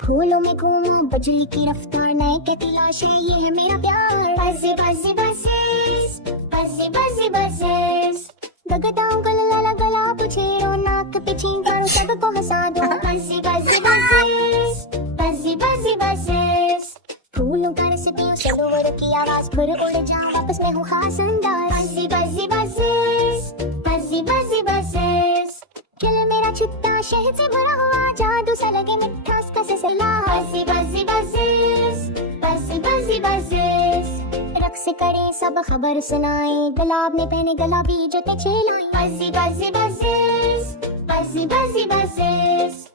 फूलों में घूमो बिजली की रफ्तार, नए के तलाश है ये है मेरा प्यार। बज़े बज़े बज़ेस, बज़े बज़े बज़ेस, गगदाऊं गला गला पूछेरो, नाक पे छीन करूं सबको हंसा दूं। बज़े बज़े बज़ेस, बज़े बज़े बज़ेस, फूलों का रस पीऊं सरोवर की आवाज, फिर उड़ जाऊं वापस मैं हूँ खास अंदाज। बज़े बज़े बज़ेस, बज़े बज़े बज़ेस, दिल मेरा छुट्टा शहद से भरा हुआ, जादू सा लगे मिठास का सिलसिला। बज़े बज़े बज़ेस, बज़े बज़े बज़ेस, रक्स करे सब खबर सुनाए, गुलाब ने पहने गुलाबी जूते छिलाए। बज़े बज़े बज़ेस, बज़े बज़े बज़ेस।